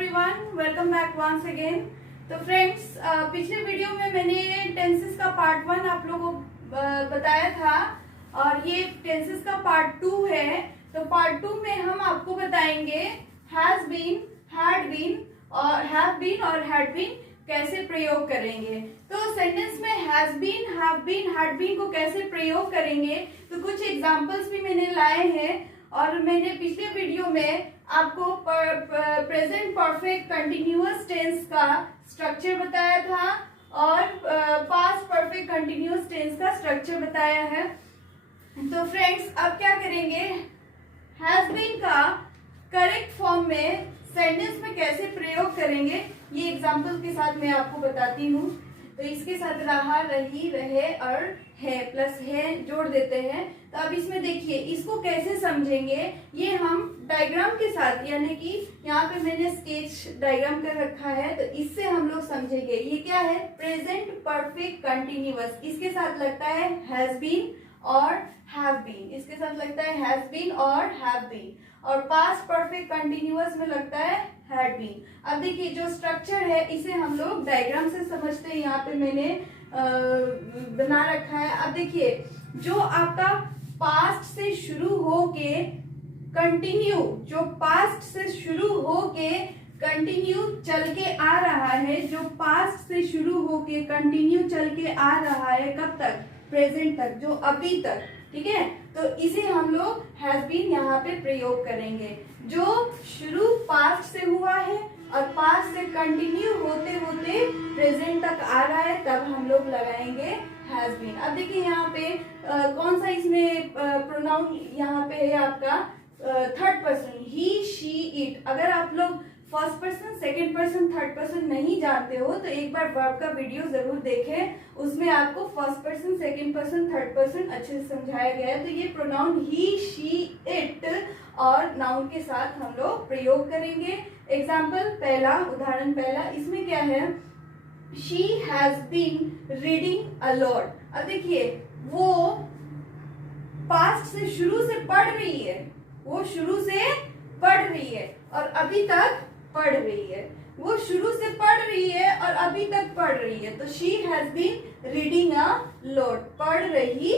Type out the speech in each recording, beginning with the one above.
Everyone, welcome back once again. तो friends, पिछले video में मैंने टेंसेस का पार्ट 1 आप लोगों को बताया था और ये टेंसेस का पार्ट 2 है। तो पार्ट 2 में हम आपको बताएंगे हैज बीन, हैड बीन और हैव बीन और हैड बीन कैसे प्रयोग करेंगे। तो सेंटेंस में has been, have been, had been को कैसे प्रयोग करेंगे, तो कुछ एग्जांपल्स भी मैंने लाए हैं। और मैंने पिछले वीडियो में आपको प्रेजेंट परफेक्ट कंटिन्यूअस टेंस का स्ट्रक्चर बताया था और पास्ट परफेक्ट कंटिन्यूअस टेंस का स्ट्रक्चर बताया है। तो फ्रेंड्स, अब क्या करेंगे, हैज बीन का करेक्ट फॉर्म में सेंटेंस में कैसे प्रयोग करेंगे, ये एग्जांपल के साथ मैं आपको बताती हूँ। तो इसके साथ रहा, रही, रहे और है प्लस है जोड़ देते हैं। तो अब इसमें देखिए, इसको कैसे समझेंगे, ये हम डायग्राम के साथ, यानी कि यहाँ पे मैंने स्केच डायग्राम कर रखा है, तो इससे हम लोग समझेंगे। ये क्या है, प्रेजेंट परफेक्ट कंटिन्यूअस, इसके साथ लगता है हैज बीन और हैव बीन, इसके साथ लगता है हैज बीन और हैव बीन, और पास्ट परफेक्ट कंटिन्यूअस में लगता है हैड बीन। अब देखिए, जो स्ट्रक्चर है इसे हम लोग डायग्राम से समझते हैं। यहाँ पे मैंने बना रखा है। अब देखिए, जो आपका पास्ट से शुरू होके कंटिन्यू, जो पास्ट से शुरू होके कंटिन्यू चल के आ रहा है, जो पास्ट से शुरू होके कंटिन्यू चल के आ रहा है, कब तक, प्रेजेंट तक, जो अभी तक, ठीक है। तो इसे हम लोग हैज बीन यहाँ पे प्रयोग करेंगे। जो शुरू पास्ट से हुआ है और पास्ट से कंटिन्यू होते होते प्रेजेंट तक आ रहा है, तब हम लोग लगाएंगे हैज बीन। अब देखिए, यहाँ पे कौन सा इसमें प्रोनाउन यहाँ पे है आपका third person, he, she, it. अगर आप लोग first person, second person, third person नहीं जानते हो तो एक बार वर्ब का वीडियो जरूर देखें, उसमें आपको first person, second person, third person अच्छे से समझाया गया है। तो ये प्रोनाउन ही, शी, इट और नाउन के साथ हम लोग प्रयोग करेंगे। एग्जाम्पल पहला, उदाहरण पहला, इसमें क्या है, she has been reading a lot. अब देखिए, वो पास्ट से शुरू से पढ़ रही है, वो शुरू से पढ़ रही है और अभी तक पढ़ रही है, वो शुरू से पढ़ रही है और अभी तक पढ़ रही है। तो she has been reading a lot, पढ़ रही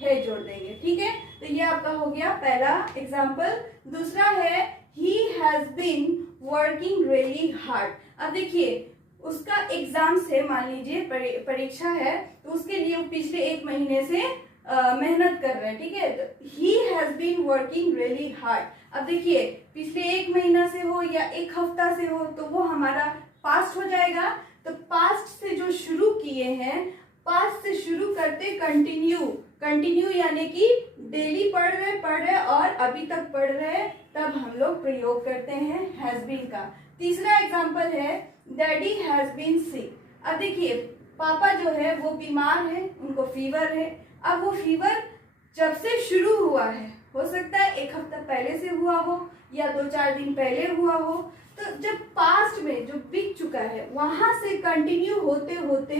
है जोड़ देंगे, ठीक है। तो ये आपका हो गया पहला एग्जाम्पल। दूसरा है he has been working really hard. अब देखिए, उसका एग्जाम्स है, मान लीजिए परीक्षा है, तो उसके लिए वो पिछले 1 महीने से मेहनत कर रहे हैं, ठीक है। तो he has been working really hard. अब देखिए, पिछले 1 महीना से हो या 1 हफ्ता से हो तो वो हमारा पास्ट हो जाएगा। तो पास्ट से जो शुरू किए हैं, पास्ट से शुरू करते कंटिन्यू, कंटिन्यू यानी कि डेली पढ़ रहे और अभी तक पढ़ रहे, तब हम लोग प्रयोग करते हैं हैज बीन का। तीसरा एग्जाम्पल है डैडी हैज बीन सिक। अब देखिए, पापा जो है वो बीमार है, उनको फीवर है। अब वो फीवर जब से शुरू हुआ है, हो सकता है 1 हफ्ता पहले से हुआ हो या 2-4 दिन पहले हुआ हो। तो जब पास्ट में जो बीत चुका है, वहां से कंटिन्यू होते होते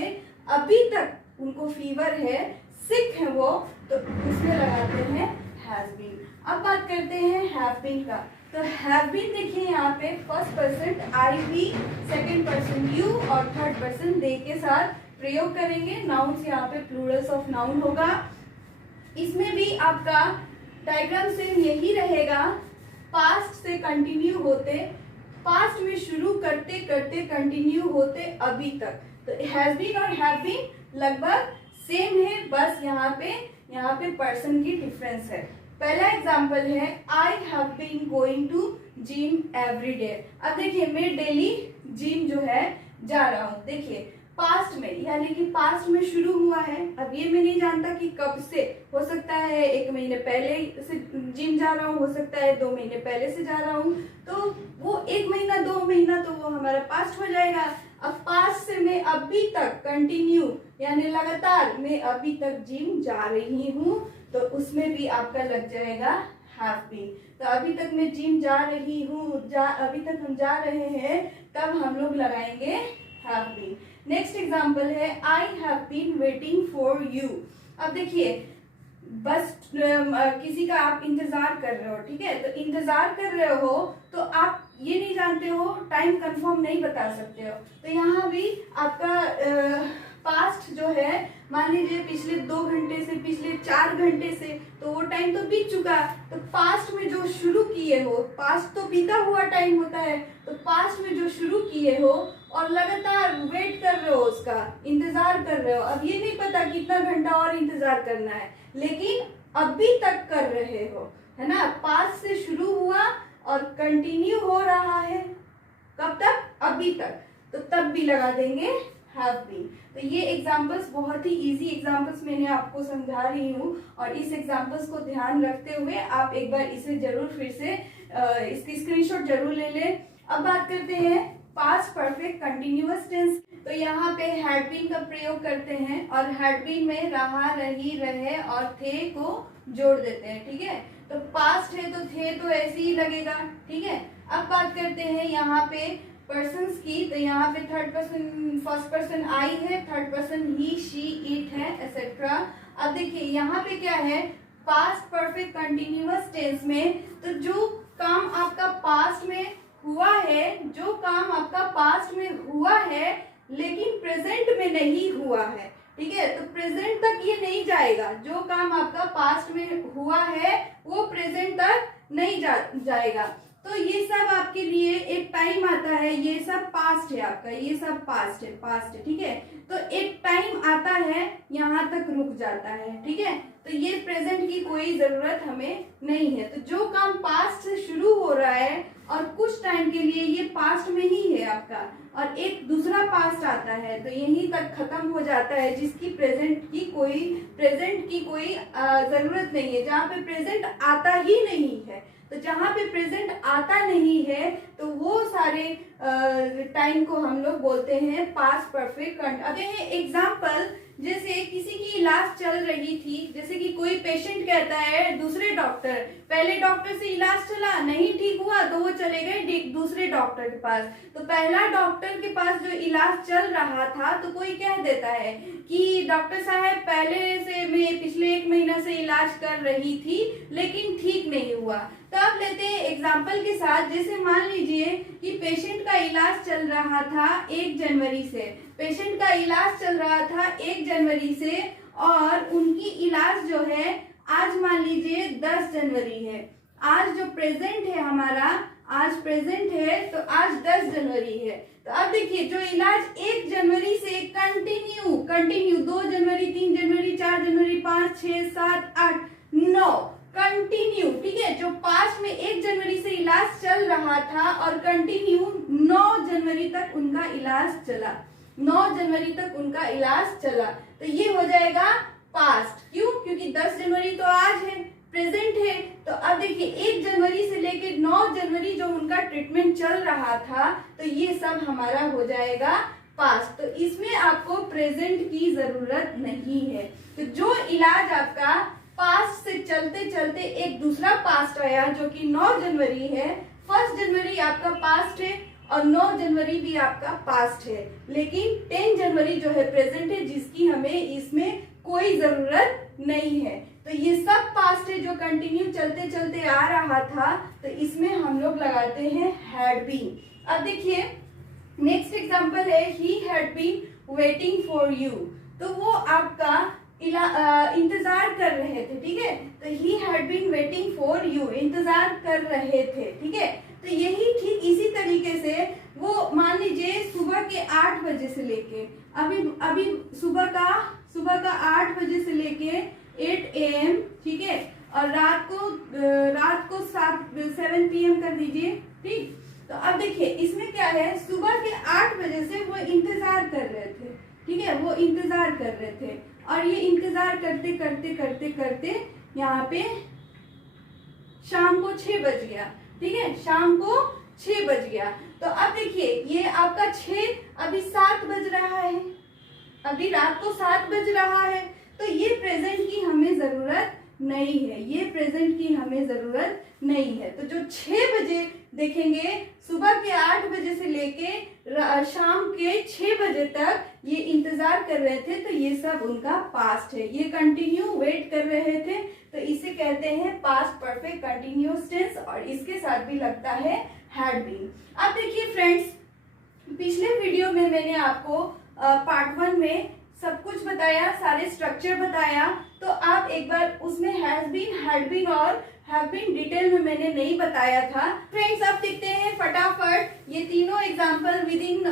अभी तक उनको फीवर है, सिक है वो, तो उसमें लगाते हैं हैज बीन। अब बात करते हैं हैव बीन का। तो हैव बीन देखिए, यहाँ पे first person I, we, second person you और थर्ड पर्सन दे के साथ प्रयोग करेंगे। नाउन्स यहाँ पे प्लूरल्स ऑफ नाउन होगा। इसमें भी आपका डायग्राम सेम यही रहेगा, पास्ट से कंटिन्यू होते, पास्ट में शुरू करते करते कंटिन्यू होते अभी तक। तो हैज बीन और हैव बीन लगभग सेम है, बस यहाँ पे पर्सन की डिफरेंस है। पहला एग्जाम्पल है I have been going to gym every day. अब देखिए, मैं डेली जिम जो है जा रहा हूँ। देखिए, पास्ट में, यानी कि पास्ट में शुरू हुआ है। अब ये मैं नहीं जानता कि कब से, हो सकता है 1 महीने पहले से जिम जा रहा हूँ, हो सकता है 2 महीने पहले से जा रहा हूँ। तो वो 1 महीना 2 महीना तो वो हमारा पास्ट हो जाएगा। अब पास्ट से मैं अभी तक कंटिन्यू, यानी लगातार मैं अभी तक जिम जा रही हूँ, तो उसमें भी आपका लग जाएगा हैव बीन। तो अभी तक मैं जिम जा रही हूँ, अभी तक हम जा रहे हैं, तब हम लोग लगाएंगे हैव बीन। नेक्स्ट एग्जाम्पल है I have been waiting for you. अब देखिए, बस किसी का आप इंतजार कर रहे हो, ठीक है। तो इंतजार कर रहे हो तो आप ये नहीं जानते हो, टाइम कंफर्म नहीं बता सकते हो। तो यहाँ भी आपका पास्ट जो है, मान लीजिए पिछले 2 घंटे से, पिछले 4 घंटे से, तो वो टाइम तो बीत चुका। तो पास्ट में जो शुरू किए हो, पास्ट तो बीता हुआ टाइम होता है, तो पास्ट में जो शुरू किए हो और लगातार वेट कर रहे हो, उसका इंतजार कर रहे हो, अब ये नहीं पता कितना घंटा और इंतजार करना है, लेकिन अभी तक कर रहे हो, है ना। पास्ट से शुरू हुआ और कंटिन्यू हो रहा है, कब तक? अभी तक। तो तब भी लगा देंगे हैव बीन। तो ये एग्जांपल्स बहुत ही इजी एग्जांपल्स मैंने आपको समझा रही हूँ, और इस एग्जांपल्स को ध्यान रखते हुए आप एक बार इसे जरूर फिर से इसकी स्क्रीनशॉट जरूर ले लें। अब बात करते हैं पास्ट परफेक्ट कंटिन्यूअस टेंस। तो यहाँ पे हैड बीन का प्रयोग करते हैं, और हैड बीन में रहा, रही, रहे और थे को जोड़ देते हैं, ठीक है। तो पास्ट है तो थे तो ऐसे ही लगेगा, ठीक है। अब बात करते हैं यहाँ पे पर्सन्स की। तो यहाँ पे third person, first person I है, third person he, she, it है, एक्सेट्रा। अब देखिए यहाँ पे क्या है, पास्ट परफेक्ट कंटिन्यूअस टेंस में तो जो काम आपका पास्ट में हुआ है, जो काम आपका पास्ट में हुआ है लेकिन प्रेजेंट में नहीं हुआ है, ठीक है, तो प्रेजेंट तक ये नहीं जाएगा। जो काम आपका पास्ट में हुआ है वो प्रेजेंट तक नहीं जाएगा। तो ये सब आपके लिए एक टाइम आता है, ये सब पास्ट है आपका, ये सब पास्ट है, ठीक है। तो एक टाइम आता है, यहाँ तक रुक जाता है, ठीक है। तो ये प्रेजेंट की कोई जरूरत हमें नहीं है। तो जो काम पास्ट से शुरू हो रहा है और कुछ टाइम के लिए ये पास्ट में ही है आपका, और एक दूसरा पास्ट आता है तो यहीं तक खत्म हो जाता है, जिसकी प्रेजेंट की कोई जरूरत नहीं है, जहाँ पे प्रेजेंट आता ही नहीं है। तो जहाँ पे प्रेजेंट आता नहीं है तो वो सारे टाइम को हम लोग बोलते हैं पास्ट परफेक्ट। अब ये एग्जाम्पल, जैसे किसी की इलाज चल रही थी, जैसे कि कोई पेशेंट कहता है दूसरे डॉक्टर, पहले डॉक्टर से इलाज चला, नहीं ठीक हुआ तो वो चले गए दूसरे डॉक्टर के पास। तो पहला डॉक्टर के पास जो इलाज चल रहा था, तो कोई कह देता है कि डॉक्टर साहब पहले से मैं पिछले 1 महीना से इलाज कर रही थी लेकिन ठीक नहीं हुआ। तो अब लेते हैं एग्जाम्पल के साथ, जैसे मान लीजिए कि पेशेंट का इलाज चल रहा था 1 जनवरी से, पेशेंट का इलाज चल रहा था 1 जनवरी से, और उनकी इलाज जो है आज मान लीजिए 10 जनवरी है। आज जो प्रेजेंट है हमारा, आज प्रेजेंट है तो आज 10 जनवरी है। तो अब देखिए जो इलाज 1 जनवरी से कंटिन्यू 2 जनवरी, 3 जनवरी, 4 जनवरी, 5, 6, 7, 8, 9 कंटिन्यू, ठीक है। जो पास्ट में 1 जनवरी से इलाज चल रहा था और कंटिन्यू 9 जनवरी तक उनका इलाज चला, 9 जनवरी तक उनका इलाज चला। तो ये हो जाएगा पास्ट। क्यों? क्योंकि 10 जनवरी तो आज है, प्रेजेंट है। तो अब देखिए 1 जनवरी से लेके 9 जनवरी जो उनका ट्रीटमेंट चल रहा था, तो ये सब हमारा हो जाएगा पास्ट। तो इसमें आपको प्रेजेंट की जरूरत नहीं है। तो जो इलाज आपका पास्ट से चलते चलते एक दूसरा पास्ट आया जो कि 9 जनवरी है, 1 जनवरी आपका पास्ट है और 9 जनवरी भी आपका पास्ट है, लेकिन 10 जनवरी जो है प्रेजेंट है, जिसकी हमें इसमें कोई जरूरत नहीं है। तो ये सब पास्ट है जो कंटिन्यू चलते चलते आ रहा था, तो इसमें हम लोग लगाते हैं हैड बीन। अब देखिए नेक्स्ट एग्जांपल है he had been waiting for you. तो वो आपका इंतजार कर रहे थे, ठीक है। तो he had been waiting for you, इंतजार कर रहे थे, ठीक है। तो यही ठीक इसी तरीके से वो मान लीजिए सुबह के 8 बजे से लेके अभी सुबह का 8 बजे से लेके 8 AM, ठीक है, और रात को 7 PM कर दीजिए, ठीक। तो अब देखिए इसमें क्या है, सुबह के 8 बजे से वो इंतजार कर रहे थे, ठीक है, वो इंतजार कर रहे थे, और ये इंतजार करते करते करते करते यहाँ पे शाम को 6 बज गया, ठीक है, शाम को 6 बज गया। तो अब देखिए ये आपका 6, अभी 7 बज रहा है, अभी रात को 7 बज रहा है। तो ये प्रेजेंट की हमें जरूरत नहीं है, ये प्रेजेंट की हमें जरूरत नहीं है। तो जो 6 बजे देखेंगे, सुबह के 8 बजे से लेके शाम के 6 बजे तक ये इंतजार कर रहे थे, तो ये सब उनका पास्ट है, ये कंटिन्यू वेट कर रहे थे। तो इसे कहते हैं पास्ट परफेक्ट कंटिन्यूअस टेंस, और इसके साथ भी लगता है हैड बीन। अब देखिए फ्रेंड्स, पिछले वीडियो में मैंने आपको पार्ट 1 में सब कुछ बताया, सारे स्ट्रक्चर बताया, तो आप एक बार उसमें हैज बीन, हैड बीन और हैव बीन डिटेल में मैंने नहीं बताया था। फ्रेंड्स अब देखते हैं फटाफट ये तीनों एग्जांपल विद इन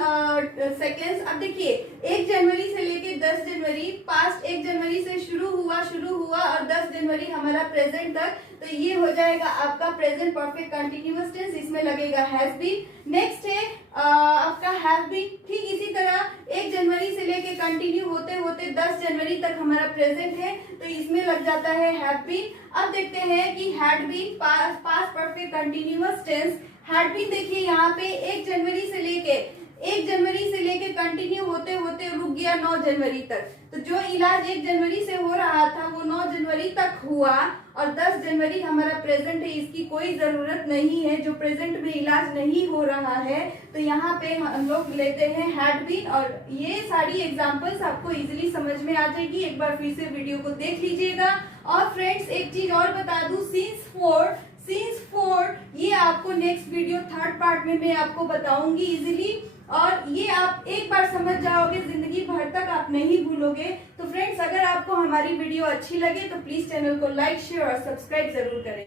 सेकेंड्स। अब देखिए 1 जनवरी से लेके 10 जनवरी, पास्ट 1 जनवरी से शुरू हुआ और 10 जनवरी हमारा प्रेजेंट तक, तो ये हो जाएगा आपका प्रेजेंट परफेक्ट कंटिन्यूअस टेंस, इसमें लगेगा हैज बीन। नेक्स्ट है आपका हैव बीन, ठीक इसी तरह 1 जनवरी से लेके कंटिन्यू होते होते 10 जनवरी तक हमारा प्रेजेंट है, तो इसमें लग जाता है हैव बीन। अब देखते हैं कि had been past perfect continuous tense. Had been देखिए यहाँ पे 1 जनवरी से लेके कंटिन्यू होते होते रुक गया 9 जनवरी तक, तो जो इलाज 1 जनवरी से हो रहा था वो 9 जनवरी तक हुआ और 10 जनवरी हमारा प्रेजेंट है, इसकी कोई जरूरत नहीं है, जो प्रेजेंट में इलाज नहीं हो रहा है, तो यहाँ पे हम लोग लेते हैं हैड बीन। और ये सारी एग्जांपल्स आपको इजीली समझ में आ जाएगी, एक बार फिर से वीडियो को देख लीजिएगा। और फ्रेंड्स एक चीज और बता दूं, सीन्स फोर ये आपको नेक्स्ट वीडियो 3rd पार्ट में मैं आपको बताऊंगी इजीली, और ये आप एक बार समझ जाओगे, जिंदगी भर तक आप नहीं भूलोगे। तो फ्रेंड्स अगर आपको हमारी वीडियो अच्छी लगे तो प्लीज चैनल को लाइक, शेयर और सब्सक्राइब जरूर करें।